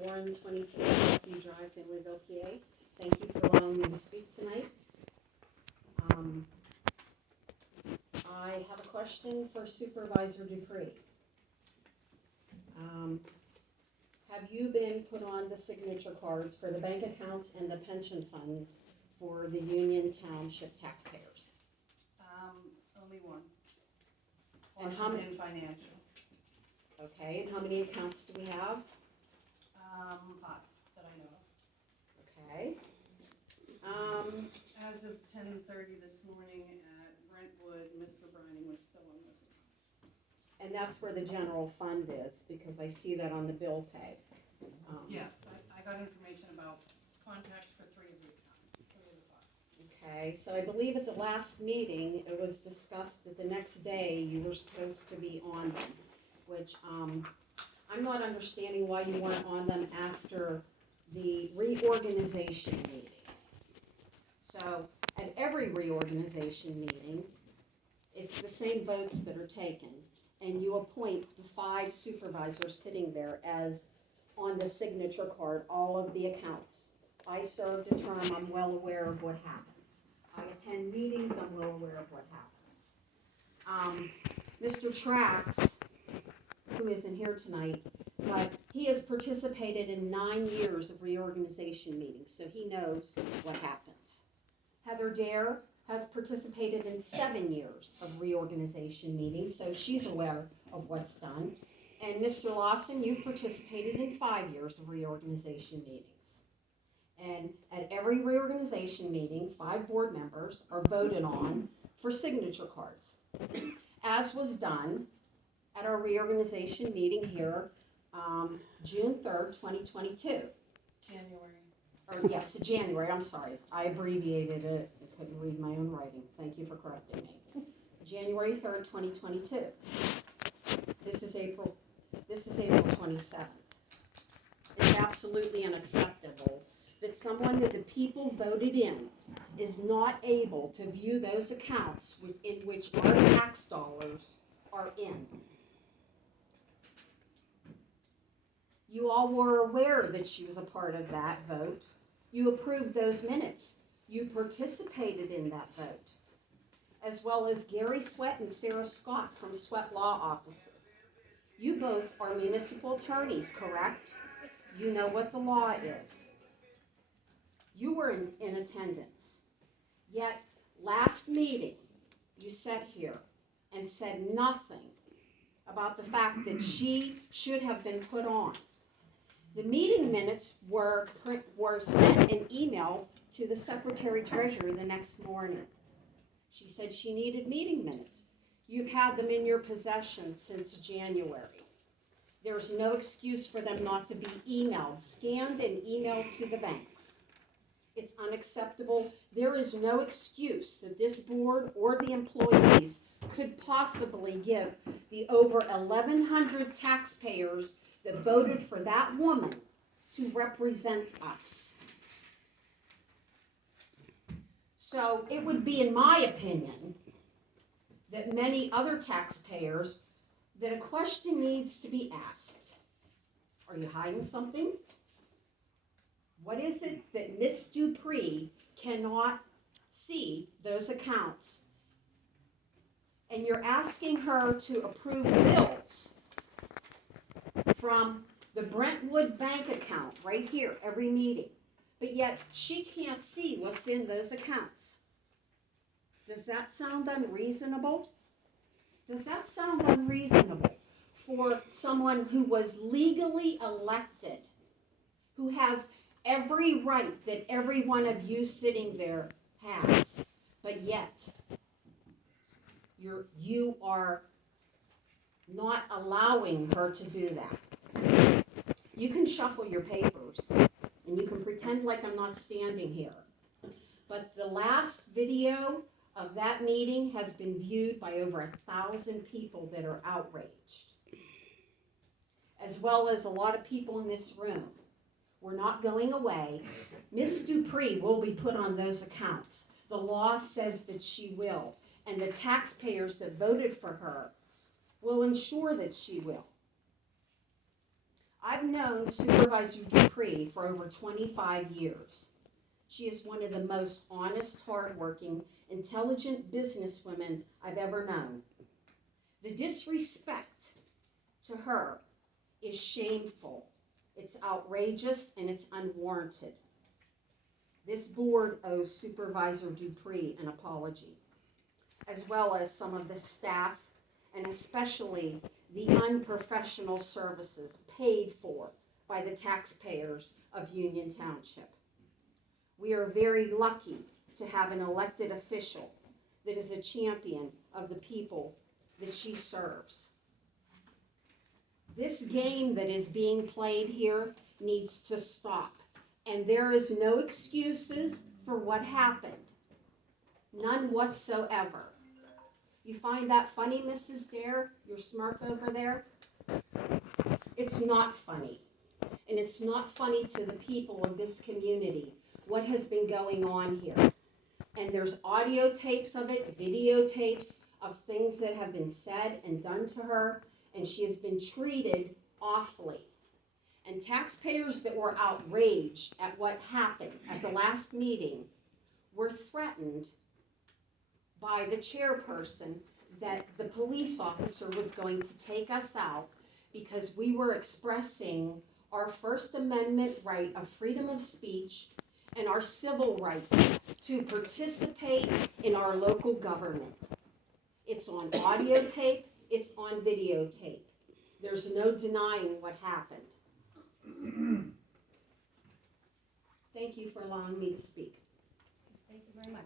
422 Bellevue Drive, Finleyville, PA. Thank you for allowing me to speak tonight. I have a question for Supervisor Dupree. Have you been put on the signature cards for the bank accounts and the pension funds for the Union Township taxpayers? Only one. And how Washington Financial. Okay, and how many accounts do we have? 5 that I know of. Okay. As of 10:30 this morning at Brentwood, Mr. Brining was still on those accounts. And that's where the general fund is, because I see that on the bill pay. Yes, I got information about contacts for 3 of the accounts, 3 of the 5. Okay, so I believe at the last meeting, it was discussed that the next day you were supposed to be on them, which, I'm not understanding why you weren't on them after the reorganization meeting. So, at every reorganization meeting, it's the same votes that are taken, and you appoint the 5 supervisors sitting there as on the signature card, all of the accounts. I served a term, I'm well aware of what happens. I attend meetings, I'm well aware of what happens. Mr. Trax, who isn't here tonight, but he has participated in 9 years of reorganization meetings, so he knows what happens. Heather Dare has participated in 7 years of reorganization meetings, so she's aware of what's done. And Mr. Lawson, you've participated in 5 years of reorganization meetings. And at every reorganization meeting, 5 board members are voted on for signature cards, as was done at our reorganization meeting here, June 3rd, 2022. January, I'm sorry. I abbreviated it. I couldn't read my own writing. Thank you for correcting me. January 3rd, 2022. This is April 27th. It's absolutely unacceptable that someone that the people voted in is not able to view those accounts in which our tax dollars are in. You all were aware that she was a part of that vote. You approved those minutes. You participated in that vote, as well as Gary Sweat and Sarah Scott from Sweat Law Offices. You both are municipal attorneys, correct? You know what the law is. You were in attendance. Yet, last meeting, you sat here and said nothing about the fact that she should have been put on. The meeting minutes were sent in email to the Secretary Treasurer the next morning. She said she needed meeting minutes. You've had them in your possession since January. There's no excuse for them not to be emailed, scanned and emailed to the banks. It's unacceptable. There is no excuse that this board or the employees could possibly give the over 1,100 taxpayers that voted for that woman to represent us. So it would be, in my opinion, that many other taxpayers, that a question needs to be asked. Are you hiding something? What is it that Miss Dupree cannot see those accounts? And you're asking her to approve bills from the Brentwood bank account right here every meeting, but yet she can't see what's in those accounts. Does that sound unreasonable? Does that sound unreasonable for someone who was legally elected, who has every right that every one of you sitting there has, but yet you are not allowing her to do that? You can shuffle your papers and you can pretend like I'm not standing here, but the last video of that meeting has been viewed by over 1,000 people that are outraged, as well as a lot of people in this room. We're not going away. Miss Dupree will be put on those accounts. The law says that she will, and the taxpayers that voted for her will ensure that she will. I've known Supervisor Dupree for over 25 years. She is one of the most honest, hardworking, intelligent businesswomen I've ever known. The disrespect to her is shameful. It's outrageous and it's unwarranted. This board owes Supervisor Dupree an apology, as well as some of the staff and especially the unprofessional services paid for by the taxpayers of Union Township. We are very lucky to have an elected official that is a champion of the people that she serves. This game that is being played here needs to stop, and there is no excuses for what happened. None whatsoever. You find that funny, Mrs. Dare? Your smirk over there? It's not funny. And it's not funny to the people of this community what has been going on here. And there's audio tapes of it, videotapes of things that have been said and done to her, and she has been treated awfully. And taxpayers that were outraged at what happened at the last meeting were threatened by the chairperson that the police officer was going to take us out because we were expressing our First Amendment right of freedom of speech and our civil rights to participate in our local government. It's on audio tape, it's on videotape. There's no denying what happened. Thank you for allowing me to speak. Thank you very much.